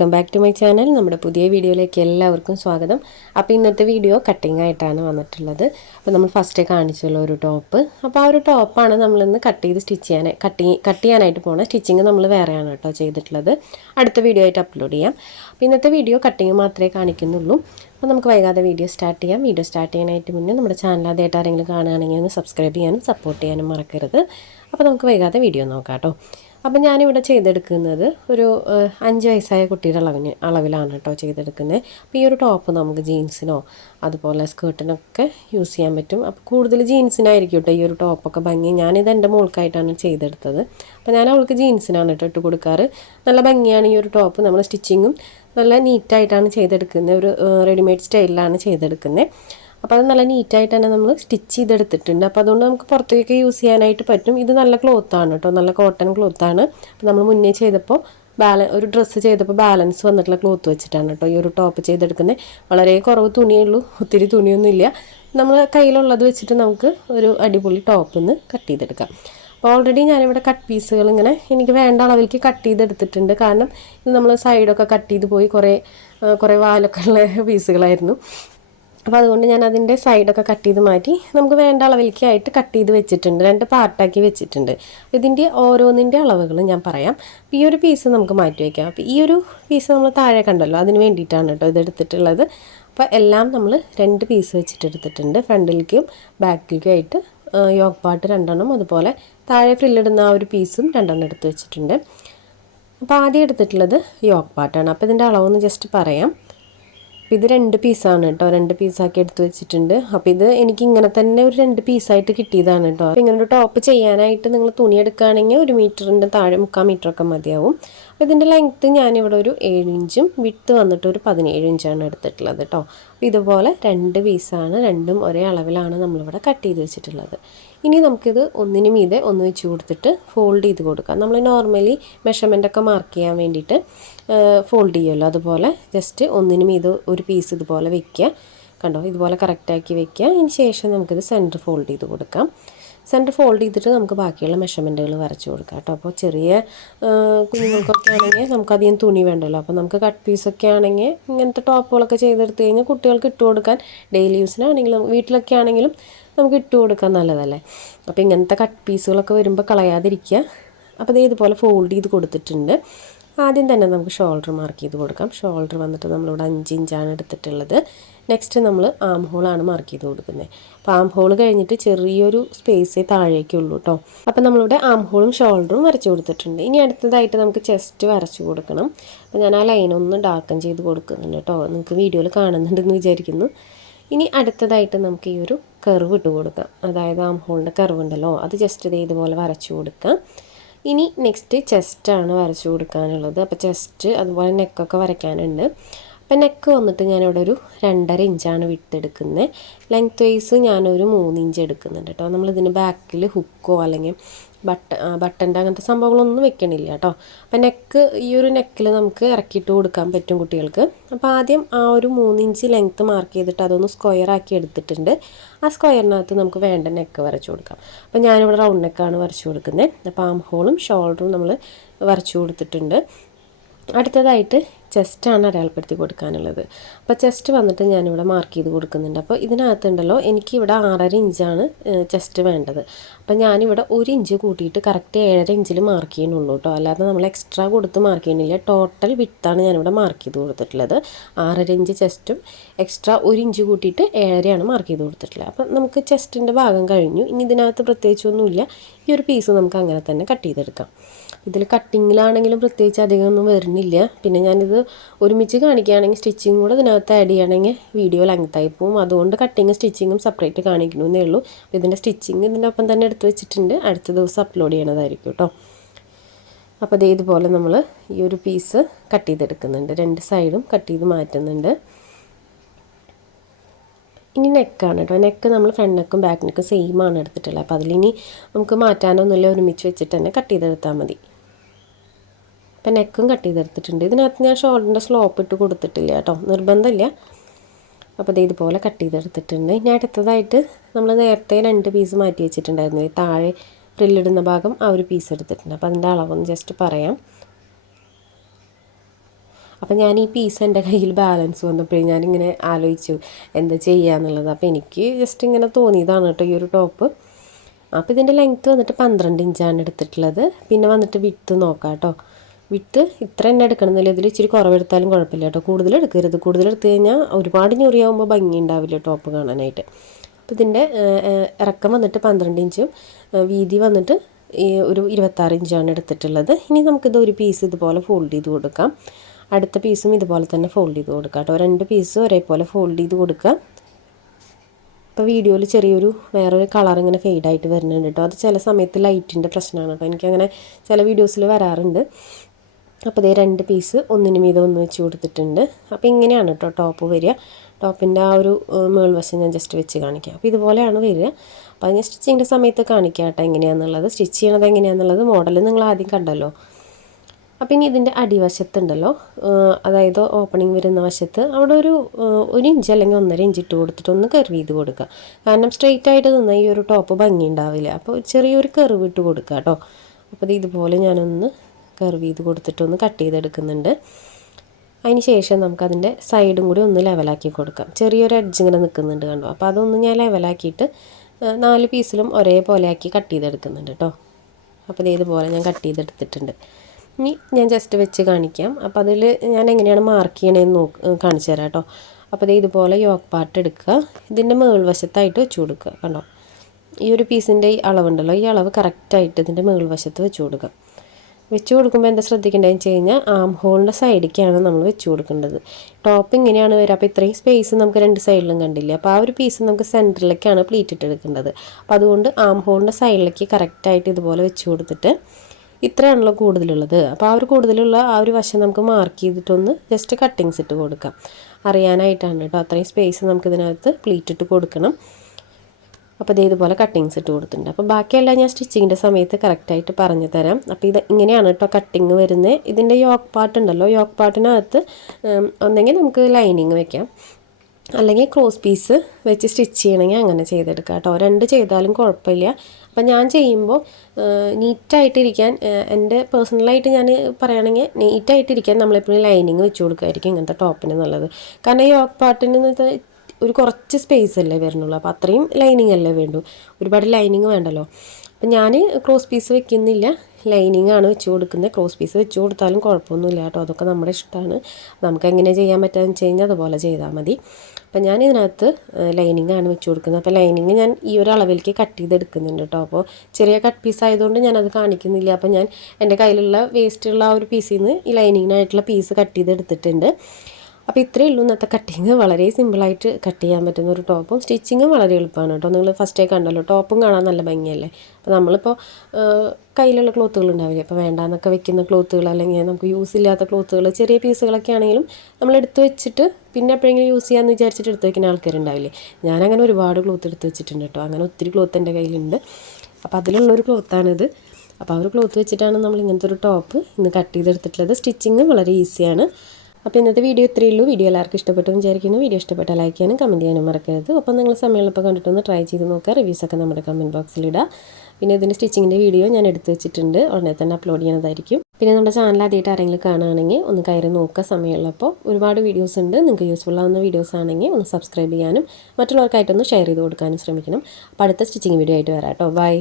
Welcome back to my channel നമ്മുടെ പുതിയ വീഡിയോയിലേക്ക് എല്ലാവർക്കും സ്വാഗതം. അപ്പോൾ ഇന്നത്തെ വീഡിയോ കട്ടിംഗ് ആയിട്ടാണ് വന്നിട്ടുള്ളത്. അപ്പോൾ നമ്മൾ ഫസ്റ്റേ കാണിച്ചല്ലോ ഒരു ടോപ്പ് അപ്പോൾ ആ ഒരു ടോപ്പാണ് നമ്മളിന്ന് കട്ട് ചെയ്ത് സ്റ്റിച്ച് ചെയ്യാൻ കട്ട് കട്ട് ചെയ്യാനായിട്ട് പോകണം സ്റ്റിച്ചിങ് നമ്മൾ വേറെയാണ് കേട്ടോ ചെയ്തിട്ടുള്ളത്. അടുത്ത വീഡിയോ ആയിട്ട് അപ്ലോഡ് ചെയ്യാം. അപ്പോൾ ഇന്നത്തെ വീഡിയോ കട്ടിങ് മാത്രമേ കാണിക്കുന്നുള്ളൂ. അപ്പോൾ നമുക്ക് വൈകാതെ വീഡിയോ സ്റ്റാർട്ട് ചെയ്യാം. വീഡിയോ സ്റ്റാർട്ട് ചെയ്യാനായിട്ട് മുന്നേ നമ്മുടെ ചാനൽ ആദ്യമായിട്ട് ആരെങ്കിലും കാണുകയാണെങ്കിൽ ഒന്ന് സബ്സ്ക്രൈബ് ചെയ്യാനും സപ്പോർട്ട് ചെയ്യാനും മറക്കരുത്. അപ്പോൾ നമുക്ക് വൈകാതെ വീഡിയോ നോക്കാം കേട്ടോ അപ്പം ഞാനിവിടെ ചെയ്തെടുക്കുന്നത് ഒരു അഞ്ച് വയസ്സായ കുട്ടിയുടെ അളവിന് അളവിലാണ് കേട്ടോ ചെയ്തെടുക്കുന്നത്. അപ്പോൾ ഈ ഒരു ടോപ്പ് നമുക്ക് ജീൻസിനോ അതുപോലെ സ്കേർട്ടിനൊക്കെ യൂസ് ചെയ്യാൻ പറ്റും. അപ്പോൾ കൂടുതൽ ജീൻസിനായിരിക്കും കേട്ടോ ഈ ഒരു ടോപ്പൊക്കെ ഭംഗി. ഞാനിത് എന്റെ മോൾക്കായിട്ടാണ് ചെയ്തെടുത്തത്. അപ്പോൾ ഞാൻ അവൾക്ക് ജീൻസിനാണ് കേട്ടോ ഇട്ട് കൊടുക്കാറ്. നല്ല ഭംഗിയാണ് ഈ ഒരു ടോപ്പ് നമ്മൾ സ്റ്റിച്ചിങ്ങും നല്ല നീറ്റായിട്ടാണ് ചെയ്തെടുക്കുന്നത്. ഒരു റെഡിമെയ്ഡ് സ്റ്റൈലിലാണ് ചെയ്തെടുക്കുന്നത്. അപ്പോൾ അത് നല്ല നീറ്റായിട്ട് തന്നെ നമ്മൾ സ്റ്റിച്ച് ചെയ്തെടുത്തിട്ടുണ്ട്. അപ്പോൾ അതുകൊണ്ട് നമുക്ക് പുറത്തേക്ക് യൂസ് ചെയ്യാനായിട്ട് പറ്റും. ഇത് നല്ല ക്ലോത്താണ് കേട്ടോ നല്ല കോട്ടൺ ക്ലോത്താണ് അപ്പോൾ നമ്മൾ മുന്നേ ചെയ്തപ്പോൾ ബാല ഒരു ഡ്രസ്സ് ചെയ്തപ്പോൾ ബാലൻസ് വന്നിട്ടുള്ള ക്ലോത്ത് വെച്ചിട്ടാണ് കേട്ടോ ഈ ഒരു ടോപ്പ് ചെയ്തെടുക്കുന്നത് വളരെ കുറവ് തുണിയേ ഉള്ളൂ ഒത്തിരി തുണിയൊന്നുമില്ല നമ്മൾ കയ്യിലുള്ളത് വെച്ചിട്ട് നമുക്ക് ഒരു അടിപൊളി ടോപ്പ് നിന്ന് കട്ട് ചെയ്തെടുക്കാം. അപ്പോൾ ഓൾറെഡി ഞാനിവിടെ കട്ട് പീസുകൾ ഇങ്ങനെ എനിക്ക് വേണ്ട അളവിലേക്ക് കട്ട് ചെയ്തെടുത്തിട്ടുണ്ട്. കാരണം ഇത് നമ്മൾ സൈഡൊക്കെ കട്ട് ചെയ്ത് പോയി കുറേ കുറേ വാലൊക്കെ ഉള്ള പീസുകളായിരുന്നു അപ്പോൾ അതുകൊണ്ട് ഞാൻ അതിന്റെ സൈഡൊക്കെ കട്ട് ചെയ്ത് മാറ്റി. നമുക്ക് വേണ്ട അളവിലേക്കായിട്ട് കട്ട് ചെയ്ത് വെച്ചിട്ടുണ്ട്. രണ്ട് പാർട്ടാക്കി വെച്ചിട്ടുണ്ട്. ഇതിന്റെ ഓരോന്നിന്റെ അളവുകൾ ഞാൻ പറയാം. ഈ ഒരു പീസ് നമുക്ക് മാറ്റി വയ്ക്കാം അപ്പോൾ ഈ ഒരു പീസ് നമ്മൾ താഴെ കണ്ടല്ലോ അതിന് വേണ്ടിയിട്ടാണ് കേട്ടോ ഇതെടുത്തിട്ടുള്ളത് അപ്പോൾ എല്ലാം നമ്മൾ രണ്ട് പീസ് വെച്ചിട്ട് എടുത്തിട്ടുണ്ട്. ഫ്രണ്ടിലേക്കും ബാക്കിലേക്കും ആയിട്ട് യോഗ് പാട്ട് രണ്ടെണ്ണം അതുപോലെ താഴെ ഫ്രില്ലിടുന്ന ആ ഒരു പീസും രണ്ടെണ്ണം എടുത്ത് വെച്ചിട്ടുണ്ട്. അപ്പോൾ ആദ്യം എടുത്തിട്ടുള്ളത് യോഗ് പാട്ടാണ് അപ്പോൾ ഇതിന്റെ അളവൊന്ന് ജസ്റ്റ് പറയാം. ഇത് രണ്ട് പീസാണ് കേട്ടോ രണ്ട് പീസാക്കി എടുത്ത് വെച്ചിട്ടുണ്ട്. അപ്പോൾ ഇത് എനിക്ക് ഇങ്ങനെ തന്നെ ഒരു രണ്ട് പീസായിട്ട് കിട്ടിയതാണ് കേട്ടോ അപ്പോൾ ഇങ്ങനെ ഒരു ടോപ്പ് ചെയ്യാനായിട്ട് നിങ്ങൾ തുണി എടുക്കുകയാണെങ്കിൽ ഒരു മീറ്ററിന്റെ താഴെ മുക്കാൽ മീറ്ററൊക്കെ മതിയാവും. ഇതിന്റെ ലെങ്ത്ത് ഞാനിവിടെ ഒരു ഏഴ് ഇഞ്ചും വിട്ട് വന്നിട്ട് ഒരു പതിനേഴ് ഇഞ്ചാണ് എടുത്തിട്ടുള്ളത് കേട്ടോ ഇതുപോലെ രണ്ട് പീസാണ് രണ്ടും ഒരേ അളവിലാണ് നമ്മളിവിടെ കട്ട് ചെയ്ത് വെച്ചിട്ടുള്ളത്. ഇനി നമുക്കിത് ഒന്നിന് മീതെ ഒന്ന് വെച്ച് കൊടുത്തിട്ട് ഫോൾഡ് ചെയ്ത് കൊടുക്കാം. നമ്മൾ നോർമലി മെഷർമെന്റ് ഒക്കെ മാർക്ക് ചെയ്യാൻ വേണ്ടിയിട്ട് ഫോൾഡ് ചെയ്യുമല്ലോ. അതുപോലെ ജസ്റ്റ് ഒന്നിന് മീതെ ഒരു പീസ് ഇതുപോലെ വെക്കുക കണ്ടോ? ഇതുപോലെ കറക്റ്റാക്കി വെക്കുക അതിന് ശേഷം നമുക്കിത് സെന്റർ ഫോൾഡ് ചെയ്ത് കൊടുക്കാം. സെന്റർ ഫോൾഡ് ചെയ്തിട്ട് നമുക്ക് ബാക്കിയുള്ള മെഷർമെന്റുകൾ വരച്ച് കൊടുക്കാം കേട്ടോ. അപ്പോൾ ചെറിയ കുഞ്ഞുങ്ങൾക്കൊക്കെ ആണെങ്കിൽ നമുക്കധികം തുണി വേണ്ടല്ലോ. അപ്പോൾ നമുക്ക് കട്ട് പീസൊക്കെ ആണെങ്കിൽ ഇങ്ങനത്തെ ടോപ്പുകളൊക്കെ ചെയ്തെടുത്ത് കഴിഞ്ഞാൽ കുട്ടികൾക്ക് ഇട്ട് കൊടുക്കാൻ ഡെയിലി യൂസിനാണെങ്കിലും വീട്ടിലൊക്കെ ആണെങ്കിലും നമുക്ക് ഇട്ട് കൊടുക്കാൻ നല്ലതല്ലേ. അപ്പോൾ ഇങ്ങനത്തെ കട്ട് പീസുകളൊക്കെ വരുമ്പോൾ കളയാതിരിക്കുക. അപ്പോൾ ഇത് ഇതുപോലെ ഫോൾഡ് ചെയ്ത് കൊടുത്തിട്ടുണ്ട്. ആദ്യം തന്നെ നമുക്ക് ഷോൾഡർ മാർക്ക് ചെയ്ത് കൊടുക്കാം. ഷോൾഡർ വന്നിട്ട് നമ്മളിവിടെ അഞ്ച് ഇഞ്ചാണ് എടുത്തിട്ടുള്ളത്. നെക്സ്റ്റ് നമ്മൾ ആം ഹോളാണ് മാർക്ക് ചെയ്ത് കൊടുക്കുന്നത് അപ്പോൾ ആം ഹോൾ കഴിഞ്ഞിട്ട് ചെറിയൊരു സ്പേസ് താഴേക്കുള്ളൂ കേട്ടോ അപ്പോൾ നമ്മളിവിടെ ആം ഹോളും ഷോൾഡറും വരച്ച് കൊടുത്തിട്ടുണ്ട്. ഇനി അടുത്തതായിട്ട് നമുക്ക് ചെസ്റ്റ് വരച്ചു കൊടുക്കണം. അപ്പോൾ ഞാൻ ആ ലൈൻ ഒന്ന് ഡാർക്കൻ ചെയ്ത് കൊടുക്കുന്നുണ്ട് കേട്ടോ നിങ്ങൾക്ക് വീഡിയോയിൽ കാണുന്നുണ്ടെന്ന് വിചാരിക്കുന്നു. ഇനി അടുത്തതായിട്ട് നമുക്ക് ഈ ഒരു കർവ് ഇട്ട് കൊടുക്കാം. അതായത് ആം ഹോളിന്റെ കർവ് ഉണ്ടല്ലോ. അത് ജസ്റ്റ് ഇത് ഇതുപോലെ വരച്ചു കൊടുക്കാം. ഇനി നെക്സ്റ്റ് ചെസ്റ്റാണ് വരച്ചു കൊടുക്കാനുള്ളത്. അപ്പോൾ ചെസ്റ്റ് അതുപോലെ നെക്കൊക്കെ വരയ്ക്കാനുണ്ട്. അപ്പം നെക്ക് വന്നിട്ട് ഞാനിവിടെ ഒരു രണ്ടര ഇഞ്ചാണ് വിട്ടെടുക്കുന്നത് ലെങ്ത് വൈസ് ഞാനൊരു മൂന്ന് ഇഞ്ച് എടുക്കുന്നുണ്ട് കേട്ടോ. നമ്മളിതിന് ബാക്കിൽ ഹുക്കോ അല്ലെങ്കിൽ ബട്ട ബട്ടന്റെ അങ്ങനത്തെ സംഭവങ്ങളൊന്നും വെക്കണില്ല കേട്ടോ. അപ്പം നെക്ക് ഈ ഒരു നെക്കിൽ നമുക്ക് ഇറക്കിയിട്ട് കൊടുക്കാൻ പറ്റും കുട്ടികൾക്ക്. അപ്പോൾ ആദ്യം ആ ഒരു മൂന്ന് ഇഞ്ച് ലെങ്ത്ത് മാർക്ക് ചെയ്തിട്ട് അതൊന്ന് സ്ക്വയർ ആക്കി എടുത്തിട്ടുണ്ട്. ആ സ്ക്വയറിനകത്ത് നമുക്ക് വേണ്ട നെക്ക് വരച്ചു കൊടുക്കാം. അപ്പോൾ ഞാനിവിടെ റൗണ്ട് നെക്കാണ് വരച്ചു കൊടുക്കുന്നത്. അപ്പോൾ ആം ഹോളും ഷോൾഡറും നമ്മൾ വരച്ചു കൊടുത്തിട്ടുണ്ട്. അടുത്തതായിട്ട് ചെസ്റ്റാണ് അടയാളപ്പെടുത്തി കൊടുക്കാനുള്ളത്. അപ്പോൾ ചെസ്റ്റ് വന്നിട്ട് ഞാനിവിടെ മാർക്ക് ചെയ്ത് കൊടുക്കുന്നുണ്ട്. അപ്പോൾ ഇതിനകത്തുണ്ടല്ലോ എനിക്കിവിടെ ആറര ഇഞ്ചാണ് ചെസ്റ്റ് വേണ്ടത്. അപ്പോൾ ഞാനിവിടെ ഒരു ഇഞ്ച് കൂട്ടിയിട്ട് കറക്റ്റ് ഏഴര ഇഞ്ചിൽ മാർക്ക് ചെയ്യണുള്ളൂ കേട്ടോ അല്ലാതെ നമ്മൾ എക്സ്ട്രാ കൊടുത്ത് മാർക്ക് ചെയ്യണില്ല ടോട്ടൽ വിത്താണ് ഞാനിവിടെ മാർക്ക് ചെയ്ത് കൊടുത്തിട്ടുള്ളത്. ആറര ഇഞ്ച് ചെസ്റ്റും എക്സ്ട്രാ ഒരു ഇഞ്ച് കൂട്ടിയിട്ട് ഏഴരയാണ് മാർക്ക് ചെയ്ത് കൊടുത്തിട്ടുള്ളത്. അപ്പോൾ നമുക്ക് ചെസ്റ്റിന്റെ ഭാഗം കഴിഞ്ഞു. ഇനി ഇതിനകത്ത് പ്രത്യേകിച്ചൊന്നുമില്ല. ഈ ഒരു പീസ് നമുക്ക് അങ്ങനെ തന്നെ കട്ട് ചെയ്തെടുക്കാം. ഇതിൽ കട്ടിങ്ങിലാണെങ്കിലും പ്രത്യേകിച്ച് അധികമൊന്നും വരുന്നില്ല. പിന്നെ ഞാനിത് ഒരുമിച്ച് കാണിക്കുകയാണെങ്കിൽ സ്റ്റിച്ചിങ് കൂടെ ഇതിനകത്ത് ആഡ് ചെയ്യുകയാണെങ്കിൽ വീഡിയോ ലെങ്ത്തായി പോവും. അതുകൊണ്ട് കട്ടിങ്ങും സ്റ്റിച്ചിങ്ങും സെപ്പറേറ്റ് കാണിക്കണമെന്നേ ഉള്ളൂ. ഇതിന്റെ സ്റ്റിച്ചിങ് ഇതിന്റെ ഒപ്പം തന്നെ എടുത്ത് വെച്ചിട്ടുണ്ട്. അടുത്ത ദിവസം അപ്ലോഡ് ചെയ്യണതായിരിക്കും കേട്ടോ അപ്പോൾ ദേ ഇതുപോലെ നമ്മൾ ഈ ഒരു പീസ് കട്ട് ചെയ്തെടുക്കുന്നുണ്ട്. രണ്ട് സൈഡും കട്ട് ചെയ്ത് മാറ്റുന്നുണ്ട്. ഇനി നെക്കാണ് കേട്ടോ നെക്ക് നമ്മൾ ഫ്രണ്ട് നെക്കും ബാക്ക് നെക്കും സെയിം ആണ് എടുത്തിട്ടുള്ളത്. അപ്പോൾ അതിലിനി നമുക്ക് മാറ്റാനൊന്നുമില്ല. ഒരുമിച്ച് വെച്ചിട്ട് തന്നെ കട്ട് ചെയ്തെടുത്താൽ മതി. അപ്പം നെക്കും കട്ട് ചെയ്തെടുത്തിട്ടുണ്ട്. ഇതിനകത്ത് ഞാൻ ഷോൾഡറിന്റെ സ്ലോപ്പ് ഇട്ട് കൊടുത്തിട്ടില്ല കേട്ടോ. നിർബന്ധമില്ല. അപ്പോൾ ഇത് ഇതുപോലെ കട്ട് ചെയ്തെടുത്തിട്ടുണ്ട്. ഞാൻ അടുത്തതായിട്ട് നമ്മൾ നേരത്തെ രണ്ട് പീസ് മാറ്റി വെച്ചിട്ടുണ്ടായിരുന്നു. ഈ താഴെ ഫ്രില്ലിടുന്ന ഭാഗം ആ ഒരു പീസ് എടുത്തിട്ടുണ്ട്. അപ്പോൾ അതിന്റെ അളവൊന്ന് ജസ്റ്റ് പറയാം. അപ്പോൾ ഞാൻ ഈ പീസ് എന്റെ കയ്യിൽ ബാലൻസ് വന്നപ്പോഴേ ഞാനിങ്ങനെ ആലോചിച്ചു എന്താ ചെയ്യുക എന്നുള്ളത്. അപ്പോൾ എനിക്ക് ജസ്റ്റ് ഇങ്ങനെ തോന്നിയതാണ് കേട്ടോ ഈ ഒരു ടോപ്പ്. അപ്പോൾ ഇതിന്റെ ലെങ്ത്ത് വന്നിട്ട് പന്ത്രണ്ട് ഇഞ്ചാണ് എടുത്തിട്ടുള്ളത്. പിന്നെ വന്നിട്ട് വിട്ട് നോക്കാം കേട്ടോ. വിട്ട് ഇത്ര തന്നെ എടുക്കണമെന്നില്ല ഇതിൽ ഇച്ചിരി കുറവെടുത്താലും കുഴപ്പമില്ല കേട്ടോ. കൂടുതൽ എടുക്കരുത്. കൂടുതൽ എടുത്തു കഴിഞ്ഞാൽ ഒരുപാട് ഞൊറിയാവുമ്പോൾ ഭംഗി ഉണ്ടാവില്ല ടോപ്പ് കാണാനായിട്ട്. അപ്പോൾ ഇതിന്റെ ഇറക്കം വന്നിട്ട് പന്ത്രണ്ട് ഇഞ്ചും വീതി വന്നിട്ട് ഈ ഒരു ഇരുപത്താറ് ഇഞ്ചാണ് എടുത്തിട്ടുള്ളത്. ഇനി നമുക്കിത് ഒരു പീസ് ഇതുപോലെ ഫോൾഡ് ചെയ്ത് കൊടുക്കാം. അടുത്ത പീസും ഇതുപോലെ തന്നെ ഫോൾഡ് ചെയ്ത് കൊടുക്കാം കേട്ടോ. രണ്ട് പീസും ഒരേപോലെ ഫോൾഡ് ചെയ്ത് കൊടുക്കാം. ഇപ്പോൾ വീഡിയോയിൽ ചെറിയൊരു വേറൊരു കളർ ഇങ്ങനെ ഫെയ്ഡായിട്ട് വരുന്നുണ്ട് കേട്ടോ. അത് ചില സമയത്ത് ലൈറ്റിന്റെ പ്രശ്നമാണ് കേട്ടോ. എനിക്കങ്ങനെ ചില വീഡിയോസിൽ വരാറുണ്ട്. അപ്പോൾ ഇതേ രണ്ട് പീസ് ഒന്നിന് മീതം ഒന്ന് വെച്ച് കൊടുത്തിട്ടുണ്ട്. അപ്പോൾ ഇങ്ങനെയാണ് കേട്ടോ ടോപ്പ് വരിക. ടോപ്പിന്റെ ആ ഒരു മേൾവശം ഞാൻ ജസ്റ്റ് വെച്ച് കാണിക്കാം. അപ്പോൾ ഇതുപോലെയാണ് വരിക. അപ്പോൾ ഞാൻ സ്റ്റിച്ചിങ്ങിന്റെ സമയത്ത് കാണിക്കാം കേട്ടോ എങ്ങനെയാണെന്നുള്ളത് സ്റ്റിച്ച് ചെയ്യണത് എങ്ങനെയാണെന്നുള്ളത് മോഡൽ നിങ്ങൾ ആദ്യം കണ്ടല്ലോ. അപ്പോൾ ഇനി ഇതിന്റെ അടിവശത്തുണ്ടല്ലോ. അതായത് ഓപ്പണിംഗ് വരുന്ന വശത്ത് അവിടെ ഒരു ഒരു ഇഞ്ച് അല്ലെങ്കിൽ ഒന്നര ഇഞ്ച് ഇട്ട് കൊടുത്തിട്ട് ഒന്ന് കർവ് ചെയ്ത് കൊടുക്കുക. കാരണം സ്ട്രെയിറ്റ് ആയിട്ട് നിന്നാൽ ഈ ഒരു ടോപ്പ് ഭംഗി ഉണ്ടാവില്ല. അപ്പോൾ ചെറിയൊരു കർവ് ഇട്ട് കൊടുക്കുക കേട്ടോ അപ്പോൾ ഇത് ഇതുപോലെ ഞാനൊന്ന് കർവ് ചെയ്ത് കൊടുത്തിട്ടൊന്ന് കട്ട് ചെയ്തെടുക്കുന്നുണ്ട്. അതിന് ശേഷം നമുക്കതിന്റെ സൈഡും കൂടി ഒന്ന് ലെവലാക്കി കൊടുക്കാം. ചെറിയൊരു എഡ്ജ് ഇങ്ങനെ നിൽക്കുന്നുണ്ട് കണ്ടോ? അപ്പോൾ അതൊന്ന് ഞാൻ ലെവലാക്കിയിട്ട് നാല് പീസിലും ഒരേപോലെ ആക്കി കട്ട് ചെയ്തെടുക്കുന്നുണ്ട് കേട്ടോ. അപ്പോൾ ഇതേപോലെ ഞാൻ കട്ട് ചെയ്തെടുത്തിട്ടുണ്ട്. ഇനി ഞാൻ ജസ്റ്റ് വെച്ച് കാണിക്കാം. അപ്പോൾ അതിൽ ഞാൻ എങ്ങനെയാണ് മാർക്ക് ചെയ്യണതെന്ന് നോക്ക് കാണിച്ചു തരാം കേട്ടോ. അപ്പോൾ ഇത് ഇതുപോലെ യോക്ക് പാർട്ട് എടുക്കുക. ഇതിന്റെ മേൾ വശത്തായിട്ട് വെച്ച് കൊടുക്കുക കണ്ടോ? ഈ ഒരു പീസിന്റെ ഈ അളവുണ്ടല്ലോ ഈ അളവ് കറക്റ്റായിട്ട് ഇതിന്റെ മേൾ വശത്ത് വെച്ച് കൊടുക്കുക. വെച്ച് കൊടുക്കുമ്പോൾ എന്താ ശ്രദ്ധിക്കേണ്ടതെന്ന് വെച്ച് കഴിഞ്ഞാൽ ആം ഹോളിന്റെ സൈഡിലേക്കാണ് നമ്മൾ വെച്ച് കൊടുക്കേണ്ടത്. ടോപ്പ് ഇങ്ങനെയാണ് വരിക അപ്പോൾ ഇത്രയും സ്പേസ് നമുക്ക് രണ്ട് സൈഡിലും കണ്ടില്ല? അപ്പോൾ ആ ഒരു പീസ് നമുക്ക് സെന്ററിലേക്കാണ് പ്ലീറ്റ് ഇട്ടെടുക്കേണ്ടത് അപ്പോൾ അതുകൊണ്ട് ആം ഹോളിന്റെ സൈഡിലേക്ക് കറക്റ്റായിട്ട് ഇതുപോലെ വെച്ച് കൊടുത്തിട്ട് ഇത്രയാണല്ലോ കൂടുതലുള്ളത്. അപ്പോൾ ആ ഒരു കൂടുതലുള്ള ആ ഒരു വശം നമുക്ക് മാർക്ക് ചെയ്തിട്ടൊന്ന് ജസ്റ്റ് കട്ടിങ്സ് ഇട്ട് കൊടുക്കാം. അറിയാനായിട്ടാണ് കേട്ടോ. അത്രയും സ്പേസ് നമുക്ക് ഇതിനകത്ത് പ്ലീറ്റ് ഇട്ട് കൊടുക്കണം. അപ്പോൾ ഇത് ഇതുപോലെ കട്ടിങ്സ് ഇട്ട് കൊടുത്തിട്ടുണ്ട്. അപ്പോൾ ബാക്കിയെല്ലാം ഞാൻ സ്റ്റിച്ചിങ്ങിന്റെ സമയത്ത് കറക്റ്റായിട്ട് പറഞ്ഞു തരാം. അപ്പോൾ ഇത് ഇങ്ങനെയാണ് കേട്ടോ കട്ടിങ് വരുന്നത് ഇതിന്റെ യോക്ക് പാർട്ട് ഉണ്ടല്ലോ. യോക്ക് പാർട്ടിനകത്ത് ഒന്നെങ്കിൽ നമുക്ക് ലൈനിങ് വെക്കാം. അല്ലെങ്കിൽ ക്രോസ് പീസ് വെച്ച് സ്റ്റിച്ച് ചെയ്യണമെങ്കിൽ അങ്ങനെ ചെയ്തെടുക്കാം കേട്ടോ. രണ്ട് ചെയ്താലും കുഴപ്പമില്ല. അപ്പം ഞാൻ ചെയ്യുമ്പോൾ നീറ്റായിട്ടിരിക്കാൻ എന്റെ പേഴ്സണലായിട്ട് ഞാൻ പറയുകയാണെങ്കിൽ നീറ്റായിട്ടിരിക്കാൻ നമ്മളെപ്പോഴും ലൈനിങ് വെച്ച് കൊടുക്കുമായിരിക്കും ഇങ്ങനത്തെ ടോപ്പിന് നല്ലത്. കാരണം യോക്ക് പാർട്ടിന് ഒരു കുറച്ച് സ്പേസ് അല്ലേ വരുന്നുള്ളൂ. അപ്പോൾ അത്രയും ലൈനിങ് അല്ലേ വേണ്ടു. ഒരുപാട് ലൈനിങ് വേണ്ടല്ലോ. അപ്പം ഞാൻ ക്രോസ് പീസ് വെക്കുന്നില്ല. ലൈനിങ് ആണ് വെച്ച് കൊടുക്കുന്നത്. ക്രോസ് പീസ് വെച്ച് കൊടുത്താലും കുഴപ്പമൊന്നുമില്ല കേട്ടോ. അതൊക്കെ നമ്മുടെ ഇഷ്ടമാണ്. നമുക്ക് എങ്ങനെ ചെയ്യാൻ പറ്റുകയെന്ന് വെച്ച് കഴിഞ്ഞാൽ അതുപോലെ ചെയ്താൽ മതി. അപ്പം ഞാൻ ഇതിനകത്ത് ലൈനിങ് ആണ് വെച്ച് കൊടുക്കുന്നത്. അപ്പോൾ ലൈനിങ് ഞാൻ ഈ ഒരു അളവിലേക്ക് കട്ട് ചെയ്തെടുക്കുന്നുണ്ട് കേട്ടോ. അപ്പോൾ ചെറിയ കട്ട് പീസ് ആയതുകൊണ്ട് ഞാനത് കാണിക്കുന്നില്ല. അപ്പോൾ ഞാൻ എന്റെ കയ്യിലുള്ള വേസ്റ്റുള്ള ആ ഒരു പീസിൽ നിന്ന് ഈ ലൈനിങ്ങിനായിട്ടുള്ള പീസ് കട്ട് ചെയ്തെടുത്തിട്ടുണ്ട്. അപ്പോൾ ഇത്രയേ ഉള്ളൂ ഇന്നത്തെ കട്ടിങ് വളരെ സിമ്പിളായിട്ട് കട്ട് ചെയ്യാൻ പറ്റുന്ന ഒരു ടോപ്പും സ്റ്റിച്ചിങ്ങും വളരെ എളുപ്പമാണ് കേട്ടോ. നിങ്ങൾ ഫസ്റ്റേ കണ്ടല്ലോ ടോപ്പും കാണാൻ നല്ല ഭംഗിയല്ലേ? അപ്പോൾ നമ്മളിപ്പോൾ കയ്യിലുള്ള ക്ലോത്തുകൾ ഉണ്ടാവില്ലേ? അപ്പോൾ വേണ്ടാന്നൊക്കെ വെക്കുന്ന ക്ലോത്തുകൾ അല്ലെങ്കിൽ നമുക്ക് യൂസ് ഇല്ലാത്ത ക്ലോത്തുകൾ ചെറിയ പീസുകളൊക്കെ ആണെങ്കിലും നമ്മൾ എടുത്ത് വെച്ചിട്ട് പിന്നെ എപ്പോഴെങ്കിലും യൂസ് ചെയ്യാമെന്ന് വിചാരിച്ചിട്ട് എടുത്ത് വയ്ക്കുന്ന ആൾക്കാരുണ്ടാവില്ലേ? ഞാനങ്ങനെ ഒരുപാട് ക്ലോത്ത് എടുത്ത് വെച്ചിട്ടുണ്ട് കേട്ടോ. അങ്ങനെ ഒത്തിരി ക്ലോത്ത് എന്റെ കയ്യിലുണ്ട്. അപ്പോൾ അതിലുള്ളൊരു ക്ലോത്താണിത് അപ്പോൾ ആ ഒരു ക്ലോത്ത് വെച്ചിട്ടാണ് നമ്മൾ ഇങ്ങനത്തെ ഒരു ടോപ്പ് ഇന്ന് കട്ട് ചെയ്തെടുത്തിട്ടുള്ളത്. സ്റ്റിച്ചിങ് വളരെ ഈസിയാണ് അപ്പോൾ ഇന്നത്തെ വീഡിയോ ഇത്രയേ ഉള്ളൂ. വീഡിയോ എല്ലാവർക്കും ഇഷ്ടപ്പെട്ടു വിചാരിക്കുന്നു. വീഡിയോ ഇഷ്ടപ്പെട്ടാൽ ലൈക്ക് ചെയ്യാനും കമന്റ് ചെയ്യാനും മറക്കരുത്. അപ്പോൾ നിങ്ങൾ സമയമുള്ളപ്പോൾ കണ്ടിട്ടൊന്ന് ട്രൈ ചെയ്ത് നോക്കുക. റിവ്യൂസൊക്കെ നമ്മുടെ കമന്റ് ബോക്സിൽ പിന്നെ ഇതിന്റെ സ്റ്റിച്ചിങ്ങിന്റെ വീഡിയോ ഞാൻ എടുത്തു വെച്ചിട്ടുണ്ട്. ഉടനെ തന്നെ അപ്ലോഡ് ചെയ്യുന്നതായിരിക്കും പിന്നെ നമ്മുടെ ചാനൽ ആദ്യമായിട്ട് ആരെങ്കിലും കാണുകയാണെങ്കിൽ ഒന്ന് കയറി നോക്കുക. സമയമുള്ളപ്പോൾ ഒരുപാട് വീഡിയോസ് ഉണ്ട്. നിങ്ങൾക്ക് യൂസ്ഫുൾ ആവുന്ന വീഡിയോസ് ആണെങ്കിൽ ഒന്ന് സബ്സ്ക്രൈബ് ചെയ്യാനും മറ്റുള്ളവർക്കായിട്ടൊന്ന് ഷെയർ ചെയ്ത് കൊടുക്കാനും ശ്രമിക്കണം. അപ്പോൾ അടുത്ത സ്റ്റിച്ചിങ് വീഡിയോ ആയിട്ട് വരാം കേട്ടോ. ബൈ